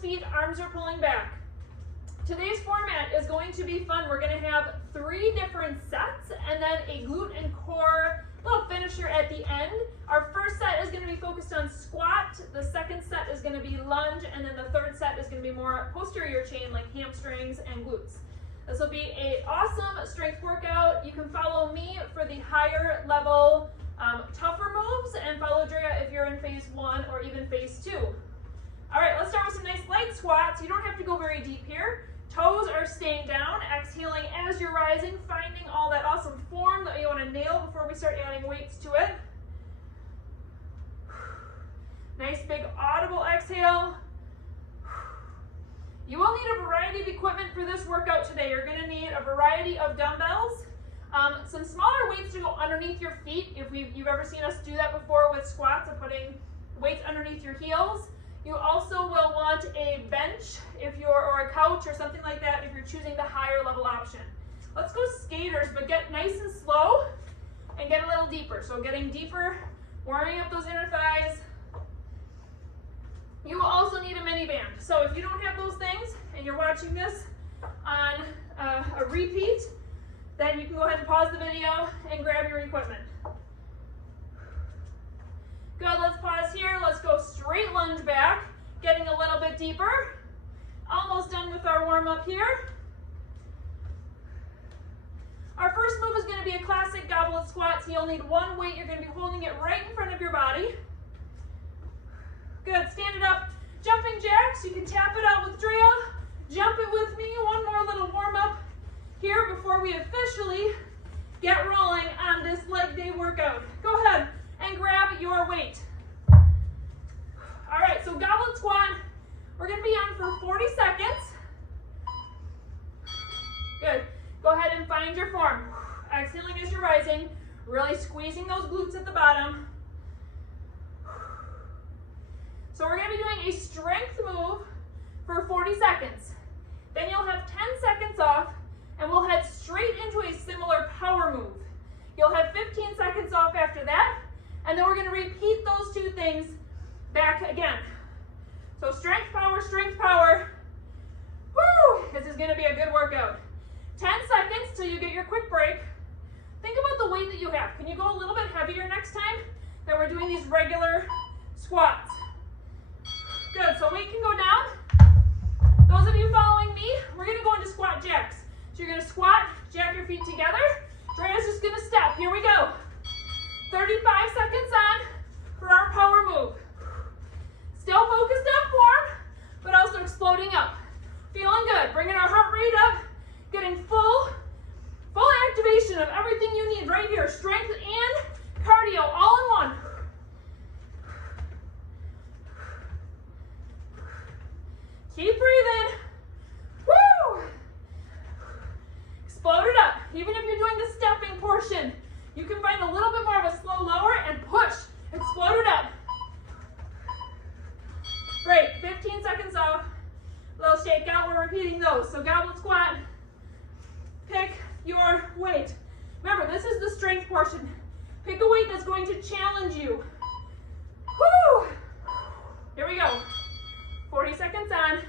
feet, arms are pulling back. Today's format is going to be fun. We're going to have 3 different sets and then a glute and core little finisher at the end. Our first set is going to be focused on squat. The second set is going to be lunge, and then the third set is going to be more posterior chain like hamstrings and glutes. This will be an awesome strength workout. You can follow me for the higher level, tougher moves, and follow Drea if you're in phase 1 or even phase 2. All right, let's start with some nice light squats. You don't have to go very deep here. Toes are staying down, exhaling as you're rising, finding all that awesome form that you want to nail before we start adding weights to it. Nice big audible exhale. You will need a variety of equipment for this workout today. You're going to need a variety of dumbbells, some smaller weights to go underneath your feet. If you've ever seen us do that before with squats of putting weights underneath your heels. You also will want a bench or a couch or something like that if you're choosing the higher level option. Let's go skaters, but get nice and slow and get a little deeper. So getting deeper, warming up those inner thighs. You will also need a mini band. So if you don't have those things and you're watching this on a repeat, then you can go ahead and pause the video and grab your equipment. Good, let's pause here. Let's go straight lunge back, getting a little bit deeper. Almost done with our warm up here. Our first move is going to be a classic goblet squat. So you'll need one weight. You're going to be holding it right in front of your body. Good, stand it up. Jumping jacks, you can tap it out with Drea. Jump it with me. One more little warm up here before we officially get rolling on this leg day workout. Go ahead and grab your weight. All right, so goblet squat, we're going to be on for 40 seconds. Good. Go ahead and find your form. Exhaling as you're rising, really squeezing those glutes at the bottom. So we're going to be doing a strength move for 40 seconds. Then you'll have 10 seconds off, and we'll head straight into a similar power move. You'll have 15 seconds off after that, and then we're going to repeat those 2 things back again. So strength, power. Woo! This is going to be a good workout. 10 seconds till you get your quick break. Think about the weight that you have. Can you go a little bit heavier next time that we're doing these regular squats? Good, so weight can go down. Those of you following me, we're going to go into squat jacks. So you're going to squat, jack your feet together. Drea's just going to step. Here we go. 35 seconds on for our power move. Still focused on form, but also exploding up. Feeling good. Bringing our heart rate up. Getting full activation of everything you need right here. Strength and cardio all in one. Keep breathing. Woo! Explode it up. Even if you're doing the stepping portion, you can find a little bit more of a slow lower and push. Explode it up. Great. 15 seconds off. Little shake out. We're repeating those. So goblet squat. Pick your weight. Remember, this is the strength portion. Pick a weight that's going to challenge you. Woo! Here we go. 40 seconds on.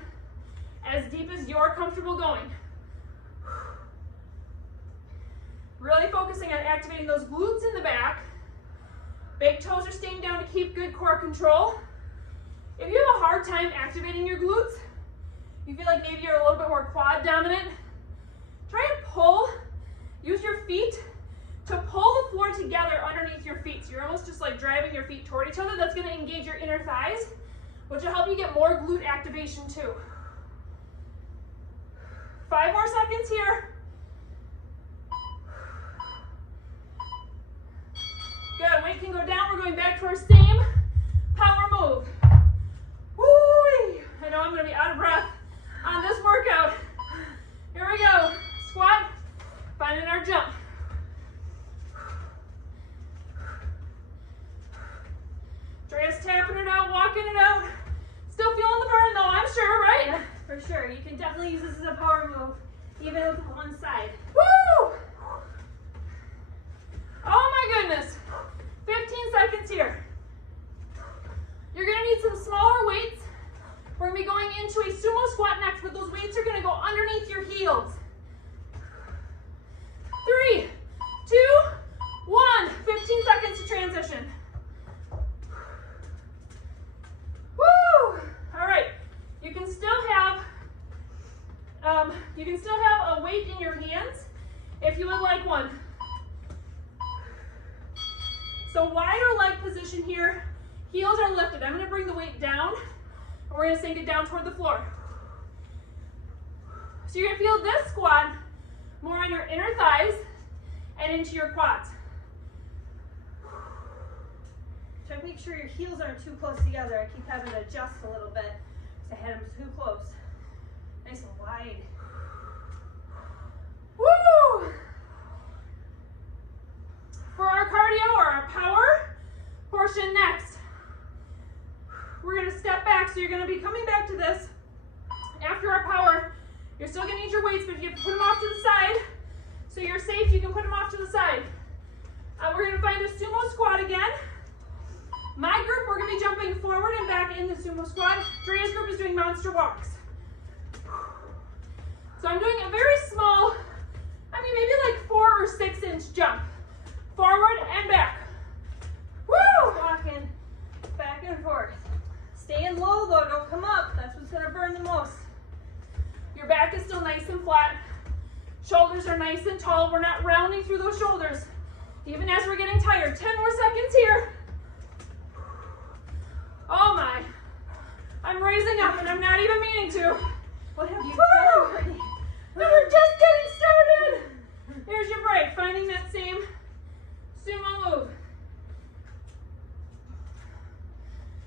As deep as you're comfortable going. Really focusing on activating those glutes in the back. Big toes are staying down to keep good core control. If you have a hard time activating your glutes, you feel like maybe you're a little bit more quad dominant, try and pull. Use your feet to pull the floor together underneath your feet. So you're almost just like driving your feet toward each other. That's going to engage your inner thighs, which will help you get more glute activation too. 5 more seconds here. Good, weight can go down. We're going back to our same power move. Woo! I know I'm going to be out of breath on this workout. Here we go. Squat, finding our jump. Drea's tapping it out, walking it out. Still feeling the burn though, I'm sure, right? Yeah, for sure. You can definitely use this as a power move, even with one side. Woo! Oh my goodness. 15 seconds here. You're going to need some smaller weights. We're going to be going into a So wider leg position here. Heels are lifted. I'm going to bring the weight down, and we're going to sink it down toward the floor. So you're going to feel this squat more on your inner thighs and into your quads. Try to make sure your heels aren't too close together. I keep having to adjust a little bit because I had them too close. Nice and wide. Woo! For our cardio or our power portion next, we're going to step back. So you're going to be coming back to this after our power. You're still going to need your weights, but you have to put them off to the side. So you're safe, you can put them off to the side. We're going to find a sumo squat again. My group, we're going to be jumping forward and back in the sumo squat. Drea's group is doing monster walks. So I'm doing a very small, maybe like 4 or 6 inch jump. Forward and back. Woo! Walking back and forth. Staying low though, don't come up. That's what's gonna burn the most. Your back is still nice and flat. Shoulders are nice and tall. We're not rounding through those shoulders, even as we're getting tired. 10 more seconds here. Oh my. I'm raising up and I'm not even meaning to. What have you Woo! done? We're just getting started. Here's your break. Finding that same sumo move.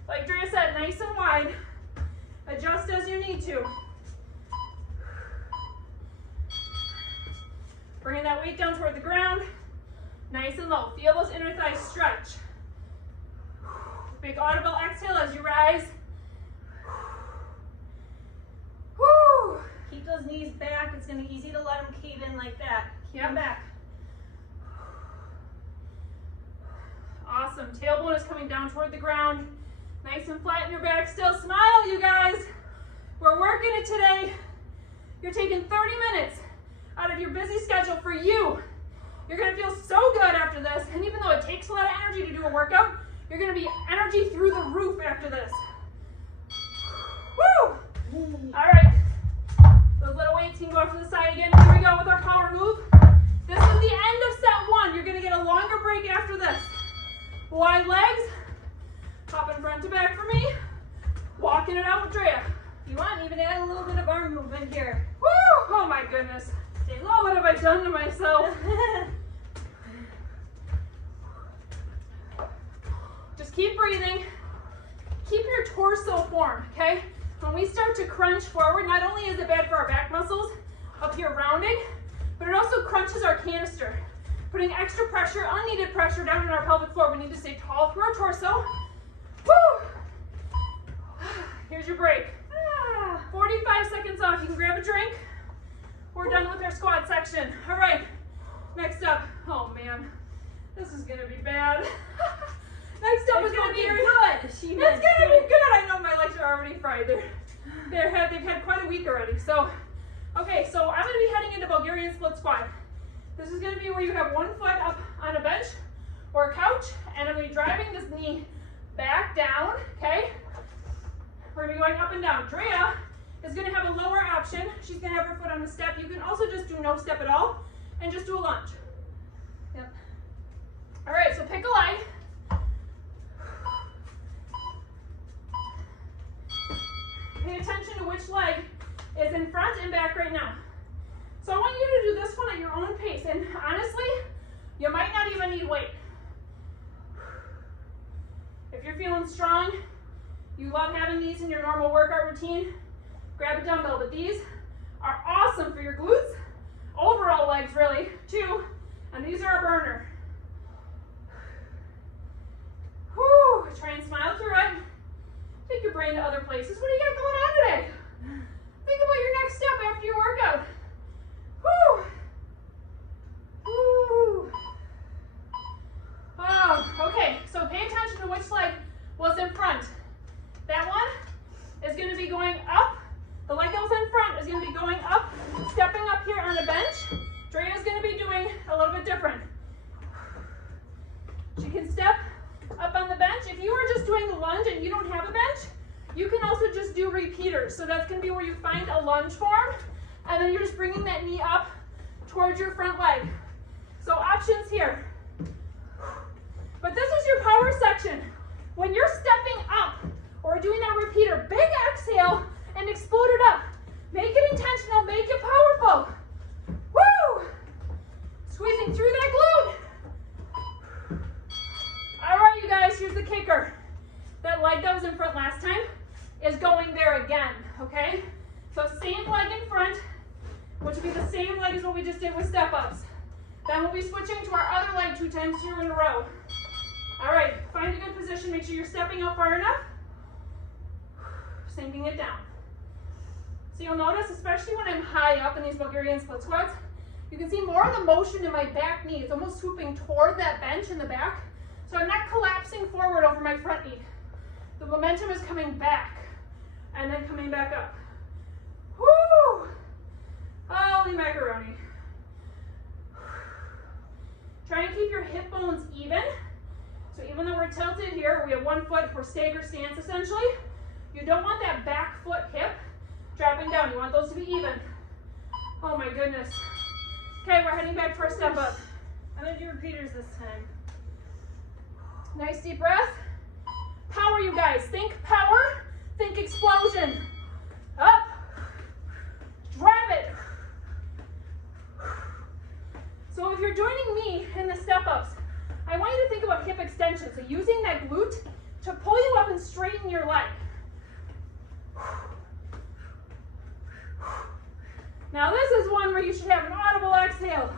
Like Drea said, nice and wide. Adjust as you need to. Bringing that weight down toward the ground. Nice and low. Feel those inner thighs stretch. Big audible exhale as you rise. Woo! Keep those knees back. It's gonna be easy to let them cave in like that. Keep them back. Awesome. Tailbone is coming down toward the ground. Nice and flat in your back. Still smile, you guys. We're working it today. You're taking 30 minutes out of your busy schedule for you. You're going to feel so good after this. And even though it takes a lot of energy to do a workout, you're going to be energy through the roof after this. Woo! All right. Those little weights can go off to the side again. Here we go with our power move. This is the end of set 1. You're going to get a longer break after this. Wide legs. Hop in front to back for me. Walking it out with Drea. If you want, even add a little bit of arm movement here. Woo! Oh my goodness. Stay low. What have I done to myself? Just keep breathing. Keep your torso form, okay? When we start to crunch forward, not only is it bad for our back muscles up here rounding, but it also crunches our canister, putting extra pressure, unneeded pressure down in our pelvic floor. We need to stay tall through our torso. Woo! Here's your break. 45 seconds off. You can grab a drink. We're done with our squat section. All right, next up. Oh man, this is gonna be bad. Next up is gonna be good. It's gonna be good. I know my legs are already fried. They've had quite a week already. So, okay, so I'm gonna be heading into Bulgarian split squat. This is gonna be where you have one foot up on a bench or a couch, and I'm gonna be driving this knee back down, okay? We're gonna be going up and down. Drea is gonna have a lower option. She's gonna have her foot on the step. You can also just do no step at all and just do a lunge. Yep. All right, so pick a leg. Pay attention to which leg is in front and back right now. So I want you to do this one at your own pace, and honestly, you might not even need weight. If you're feeling strong, you love having these in your normal workout routine, grab a dumbbell, but these are awesome for your glutes, overall legs really, too, and these are a burner. Whew, try and smile through it. Take your brain to other places. What do you got going on today? Think about your next step after your workout. Whew. Whew. Oh, okay, so pay attention to which leg was in front. That one is going to be going up. The leg that was in front is going to be going up, stepping up here on the bench. Drea is going to be doing a little bit different. She can step up on the bench. If you are just doing the lunge and you don't have a bench, you can also just do repeaters. So that's going to be where you find a lunge form, and then you're just bringing that knee up towards your front leg. So options here. But this is action. When you're stepping up or doing that repeater, big exhale and explode it up. Make it intentional, make it powerful. Woo! Squeezing through that glute. All right, you guys, here's the kicker. That leg that was in front last time is going there again, okay? So same leg in front, which will be the same leg as what we just did with step-ups. Then we'll be switching to our other leg 2 times through in a row. All right, find a good position. Make sure you're stepping up far enough. Sinking it down. So you'll notice, especially when I'm high up in these Bulgarian split squats, you can see more of the motion in my back knee. It's almost swooping toward that bench in the back. So I'm not collapsing forward over my front knee. The momentum is coming back and then coming back up. Woo! Holy macaroni. Try and keep your hip bones even. So even though we're tilted here, we have one foot for stagger stance essentially. You don't want that back foot hip dropping down. You want those to be even. Oh my goodness. Okay, we're heading back to our step up. I'm gonna do repeaters this time. Nice deep breath. Power, you guys. Think power, think explosion. Up. Drive it. So if you're joining me in the step-ups, I want you to think about hip extension. So using that glute to pull you up and straighten your leg. Now this is one where you should have an audible exhale.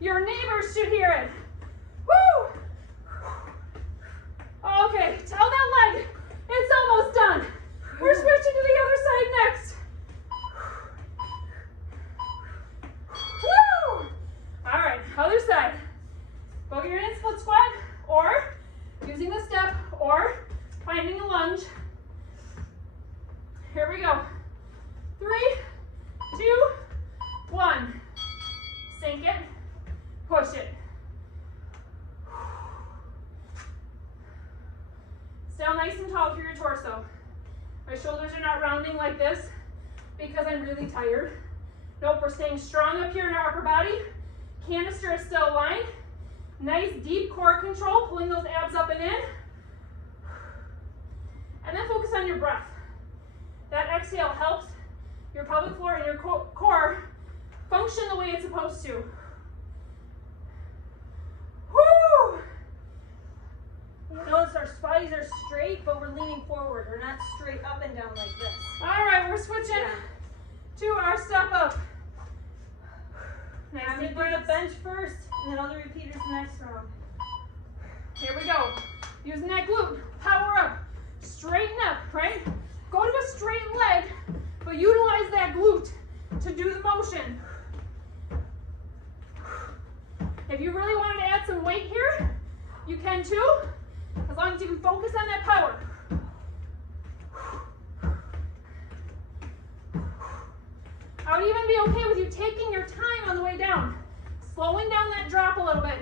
Your neighbors should hear it. Woo! Okay, tell that leg it's almost done. We're switching to the other side next. Woo! All right, other side. Bulgarian split squat, or using the step, or finding a lunge. Here we go. 3, 2, 1. Sink it, push it. Stay nice and tall through your torso. My shoulders are not rounding like this because I'm really tired. Nope, we're staying strong up here in our upper body. Canister is still aligned. Nice deep core control, pulling those abs up and in. And then focus on your breath. That exhale helps your pelvic floor and your core function the way it's supposed to. Woo! Notice our bodies are straight, but we're leaning forward. We're not straight up and down like this. All right, we're switching to our step up. Nice I'm going to do the bench first, and then I'll do repeaters next round. Here we go. Using that glute. Power up. Straighten up, right? Go to a straight leg, but utilize that glute to do the motion. If you really wanted to add some weight here, you can too, as long as you can focus on that power. I would even be okay with you taking your time on the way down, slowing down that drop a little bit,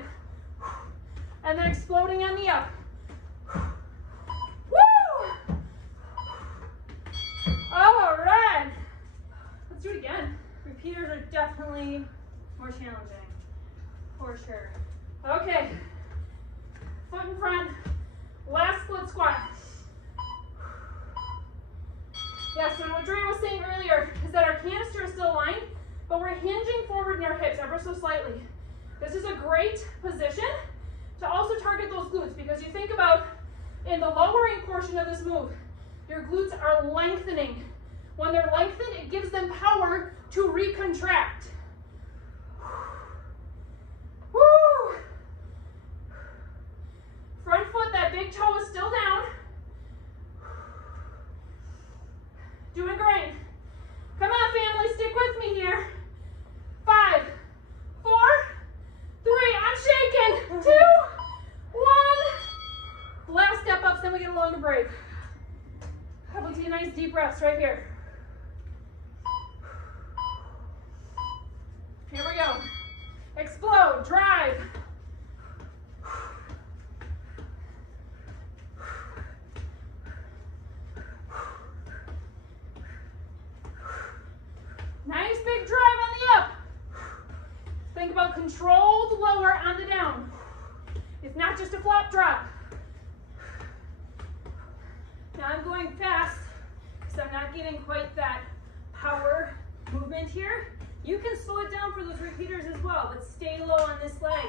and then exploding on the up. Woo! All right. Let's do it again. Repeaters are definitely more challenging, for sure. Okay. Foot in front. Last split squat. Yeah, so what Drea was saying earlier is that our canister is still aligned, but we're hinging forward in our hips ever so slightly. This is a great position to also target those glutes, because you think about in the lowering portion of this move, your glutes are lengthening. When they're lengthened, it gives them power to recontract. Woo! Front foot, that big toe is still down. Doing great. Come on, family, stick with me here. 5, 4, 3, I'm shaking. 2, 1. Last step ups, then we get a longer break. We'll take a nice deep rest right here. Here we go. Explode, drive. Nice big drive on the up. Think about controlled lower on the down. It's not just a flop drop. Now I'm going fast because I'm not getting quite that power movement here. You can slow it down for those repeaters as well, but stay low on this leg.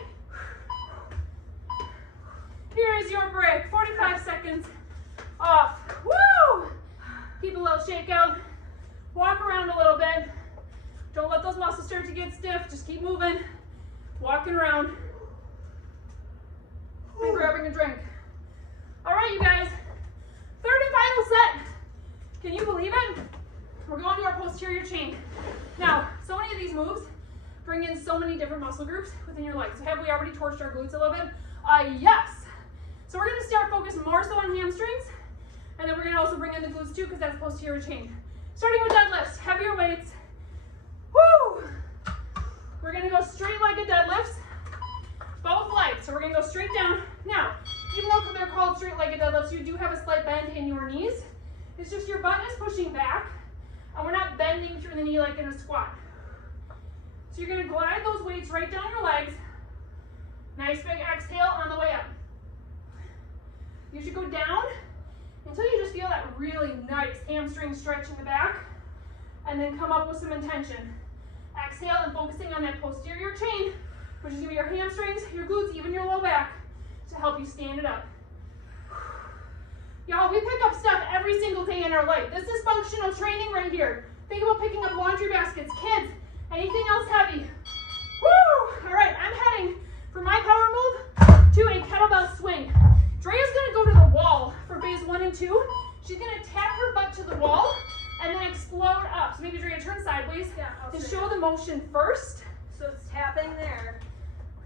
Here is your break, 45 seconds off. Woo! Keep a little shakeout. Walk around a little bit. Don't let those muscles start to get stiff. Just keep moving. Walking around. And grabbing a drink. All right, you guys. Third and final set. Can you believe it? We're going to our posterior chain. Now, so many of these moves bring in so many different muscle groups within your legs. So have we already torched our glutes a little bit? Yes. So we're going to start focusing more so on hamstrings, and then we're going to also bring in the glutes too, because that's posterior chain. Starting with deadlifts, heavier weights. Woo! We're going to go straight-legged deadlifts, both legs. So we're going to go straight down. Now, even though they're called straight-legged deadlifts, you do have a slight bend in your knees. It's just your butt is pushing back, and we're not bending through the knee like in a squat. So you're going to glide those weights right down your legs. Nice big exhale on the way up. You should go down until you just feel that really nice hamstring stretch in the back, and then come up with some intention. Exhale and focusing on that posterior chain, which is going to be your hamstrings, your glutes, even your low back, to help you stand it up. Y'all, we pick up stuff every single day in our life. This is functional training right here. Think about picking up laundry baskets, kids, anything else heavy. Woo! All right, I'm heading for my power move to a kettlebell swing. Drea's gonna go to the wall for phase 1 and 2. She's gonna tap her butt to the wall and then explode up. So maybe Drea, turn sideways to show the motion first. So it's tapping there.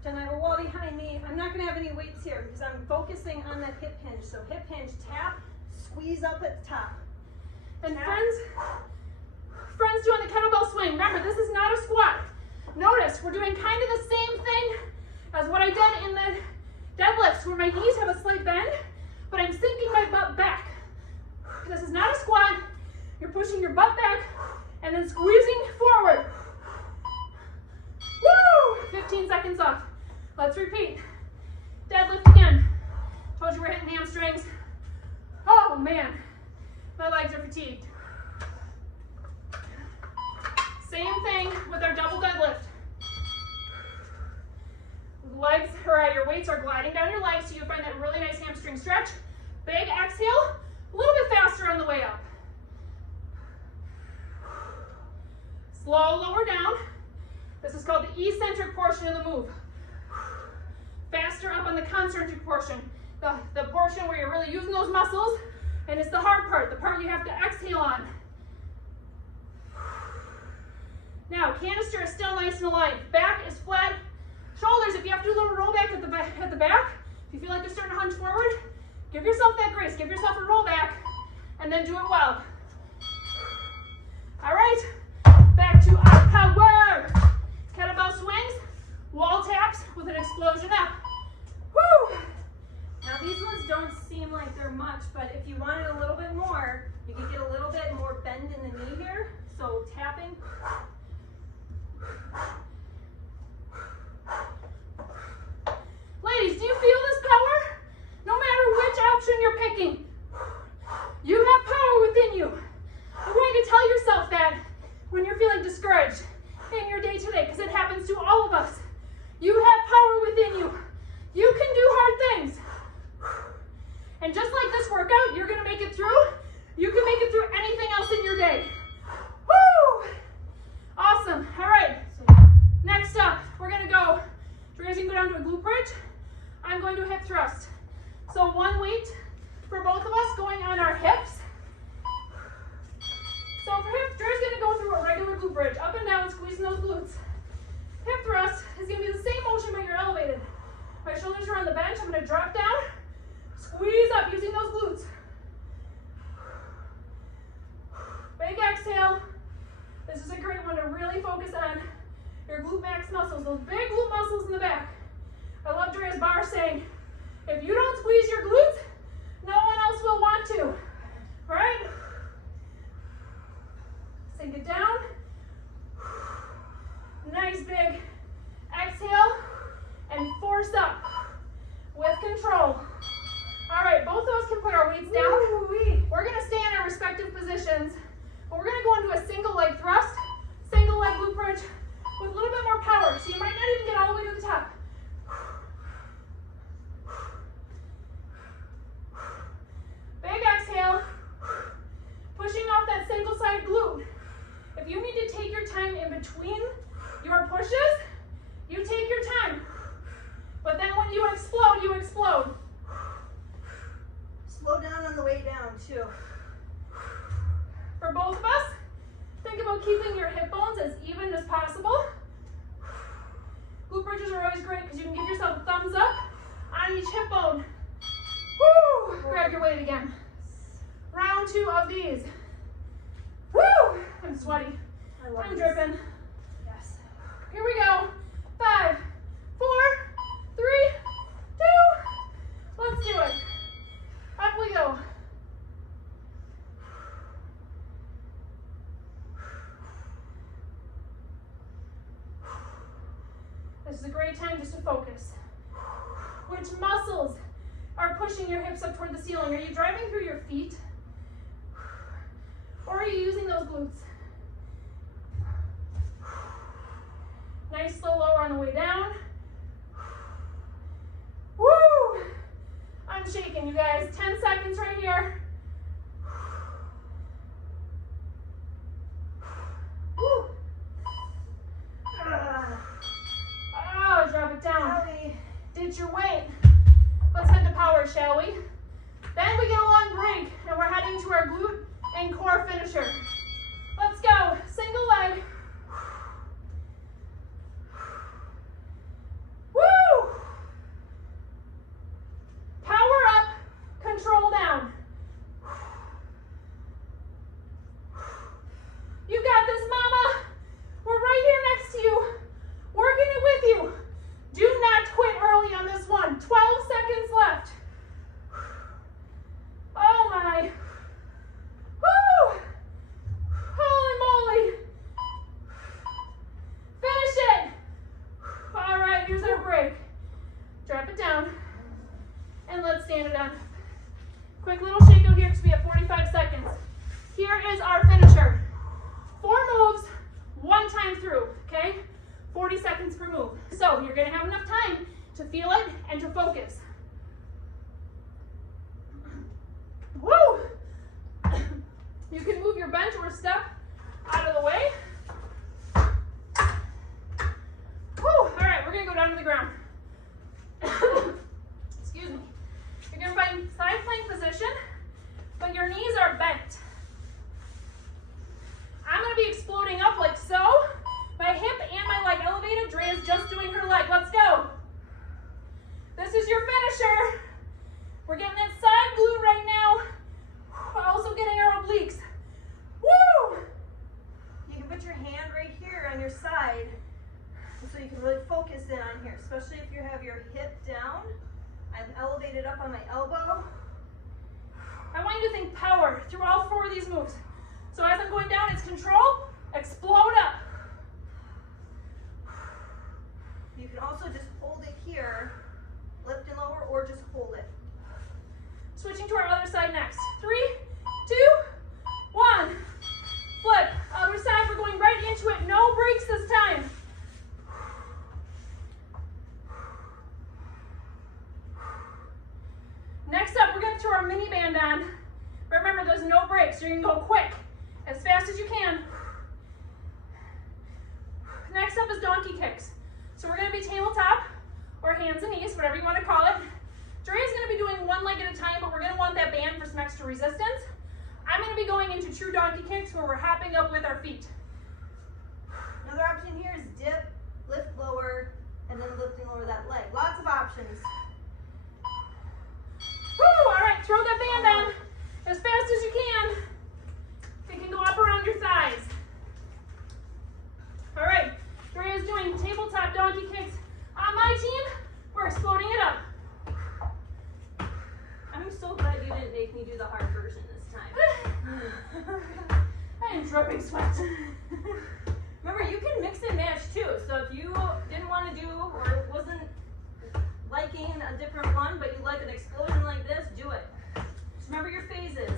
Then I have a wall behind me. I'm not gonna have any weights here because I'm focusing on that hip hinge. So hip hinge, tap, squeeze up at the top. And friends doing the kettlebell swing. Remember, this is not a squat. Notice, we're doing kind of the same thing as what I did in the deadlifts, where my knees have a slight bend, but I'm sinking my butt back. This is not a squat. You're pushing your butt back and then squeezing forward. Woo! 15 seconds off. Let's repeat. Deadlift again. Told you we're hitting hamstrings. Oh man, my legs are fatigued. Same thing with our double deadlift. Legs, or your weights are gliding down your legs, so you find that really nice hamstring stretch. Big exhale, a little bit faster on the way up. Slow, lower down. This is called the eccentric portion of the move. Faster up on the concentric portion, the portion where you're really using those muscles, and it's the hard part, the part you have to exhale on. Now, canister is still nice and aligned. Back is flat. Shoulders, if you have to do a little roll back at the back, if you feel like you're starting to hunch forward, give yourself that grace. Give yourself a roll back, and then do it well. All right, back to our power. Kettlebell swings, wall taps with an explosion up. Woo! Now these ones don't seem like they're much, but if you wanted a little bit more, you could get a little bit more bend in the knee here. So tapping. Ladies, do you feel this power? No matter which option you're picking, you have power within you. You're going to tell yourself that when you're feeling discouraged in your day-to-day, because it happens to all of us. You have power within you. You can do hard things. And just like this workout, you're going to make it through. You can make it through anything else in your day. Woo! Awesome. All right. Next up, we're going to go. Drea's going to go down to a glute bridge. I'm going to a hip thrust. So one weight for both of us going on our hips. So for hip, Drea's going to go through a regular glute bridge, up and down, squeezing those glutes. Hip thrust is going to be the same motion, but you're elevated. My shoulders are on the bench. I'm going to drop down, squeeze up using those glutes. Big exhale. This is a great one to really focus on your glute max muscles, those big glute muscles in the back. I love Drea's bar saying, if you don't squeeze your glutes, no one else will want to. All right? Sink it down. Nice big exhale and force up with control. All right, both of us can put our weights down We're gonna stay in our respective positions, but we're gonna go into a single leg thrust, single leg glute bridge with a little bit more power. So you might not even get all the way to the top. Big exhale, pushing off that single side glute. If you need to take your time in between your pushes, you take your time. But then when you explode, you explode. Slow down on the way down too. For both of us, think about keeping your hip bones as even as possible. Glute bridges are always great because you can give yourself a thumbs up on each hip bone. Woo! Grab your weight again. Round 2 of these. Woo! I'm sweaty. I'm dripping. Yes. Here we go. 5, 4, 3, 2. Let's do it. Up we go. This is a great time just to focus. Which muscles are pushing your hips up toward the ceiling? Are you driving through your feet? Or are you using those glutes? Nice slow lower on the way down. Woo! I'm shaking, you guys. 10 seconds right here. Woo! Oh, drop it down. Ditch your weight. Let's head to power, shall we? Then we get a long break, and we're heading to our glute and core finisher. Let's go. Single leg. Woo! Power up, control down. You got this, mama. We're right here next to you, working it with you. Do not quit early on this one. 12 seconds left. Oh my. Woo! Holy moly. Finish it. All right, here's our break. Drop it down. And let's stand it up. Quick little shake out here because we have 45 seconds. Here is our finisher. 4 moves, 1 time through, okay? 40 seconds per move. So you're gonna have enough time to feel it and to focus. Woo! You can move your bench or step out of the way. Woo! All right, we're gonna go down to the ground. Excuse me. You're gonna find side plank position, but your knees are bent. I'm gonna be exploding up like so. My hip and my leg elevated. Drea's just doing her leg. Let's go. This is your finisher. We're getting that side glute right now. We're also getting our obliques. Woo! You can put your hand right here on your side, so you can really focus in on here, especially if you have your hip down. I'm elevated up on my elbow. I want you to think power through all 4 of these moves. So as I'm going down, it's control, explode up. You can also just hold it here, lift and lower, or just hold it. Switching to our other side next. 3, 2, 1. Flip. Other side, we're going right into it. No breaks this time. Next up, we're going to throw our mini band on. Remember, there's no breaks, so you can go quick, as fast as you can. Next up is donkey kicks. So we're going to be tabletop, or hands and knees, whatever you want to call it. Drea's going to be doing 1 leg at a time, but we're going to want that band for some extra resistance. I'm going to be going into true donkey kicks where we're hopping up with our feet. Another option here is dip, lift lower, and then lift and lower that leg. Lots of options. Woo! All right, throw that band on as fast as you can. It can go up around your thighs. All right, Drea's doing tabletop donkey kicks. On my team, we're exploding it up. I'm so glad you didn't make me do the hard version this time. I am dripping sweat. Remember, you can mix and match too. So if you didn't want to do or wasn't liking a different one, but you like an explosion like this, do it. Just remember your phases.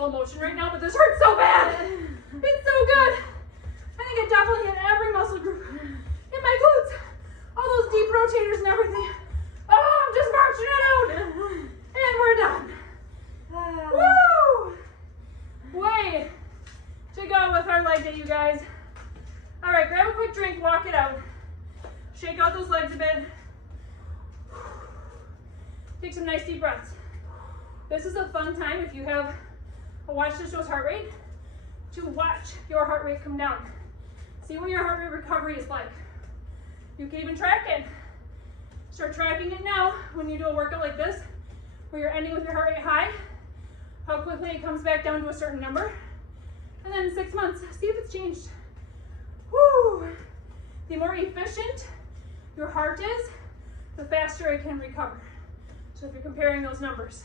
slow motion right now, but this hurts so bad. It's so good. I think it definitely hit every muscle group in my glutes. All those deep rotators and everything. Oh, I'm just marching it out. And we're done. Woo! Way to go with our leg day, you guys. All right, grab a quick drink, walk it out. Shake out those legs a bit. Take some nice deep breaths. This is a fun time if you have a watch that shows heart rate, to watch your heart rate come down. See what your heart rate recovery is like. You can even track it. Start tracking it now when you do a workout like this, where you're ending with your heart rate high, how quickly it comes back down to a certain number. And then in 6 months, see if it's changed. Woo! The more efficient your heart is, the faster it can recover. So if you're comparing those numbers.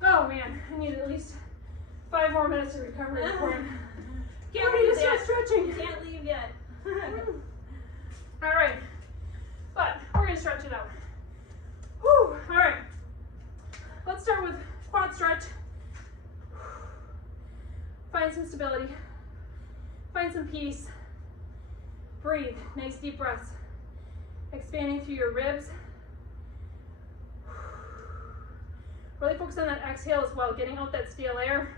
Oh man, I need at least 5 more minutes of recovery before get ready to start stretching. Can't leave yet. All right, but we're gonna stretch it out. Whew. All right, let's start with quad stretch. Find some stability, find some peace. Breathe, nice deep breaths. Expanding through your ribs. Really focus on that exhale as well, getting out that stale air.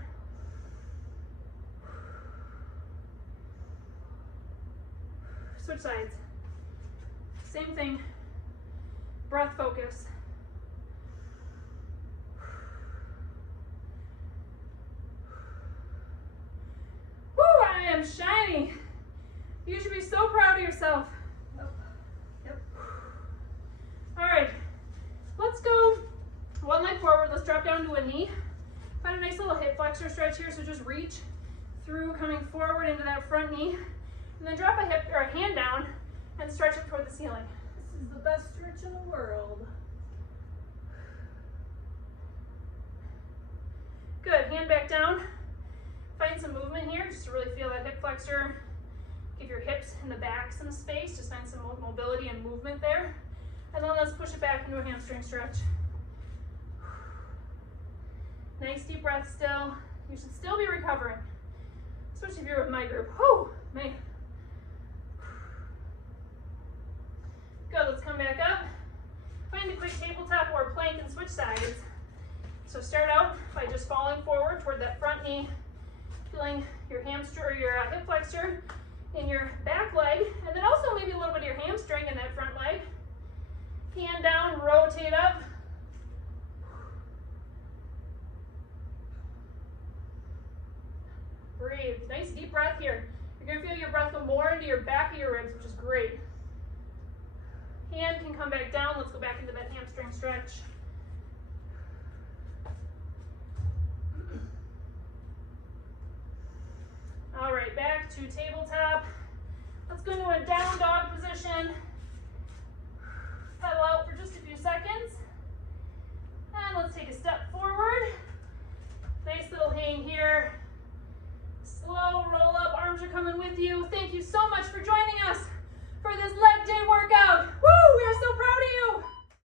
Switch sides. Same thing. Breath focus. Woo, I am shiny. You should be so proud of yourself. Yep. All right, let's go one leg forward. Let's drop down to a knee. Find a nice little hip flexor stretch here. So just reach through, coming forward into that front knee, and then drop a hip or a hand down and stretch it toward the ceiling. This is the best stretch in the world. Good, hand back down. Find some movement here, just to really feel that hip flexor. Give your hips and the back some space, just find some mobility and movement there. And then let's push it back into a hamstring stretch. Nice deep breath still. You should still be recovering, especially if you're with my group. Whew, man. Good, let's come back up. Find a quick tabletop or plank and switch sides. So start out by just falling forward toward that front knee, feeling your hamstring or your hip flexor in your back leg, and then also maybe a little bit of your hamstring in that front leg. Hand down, rotate up. Breathe. Nice deep breath here. You're going to feel your breath go more into your back of your ribs, which is great. Hand can come back down. Let's go back into that hamstring stretch. All right, back to tabletop. Let's go into a down dog position. Pedal out for just a few seconds. And let's take a step forward. Nice little hang here. Slow roll up, arms are coming with you. Thank you so much for joining us for this leg day workout. Woo, we are so proud of you.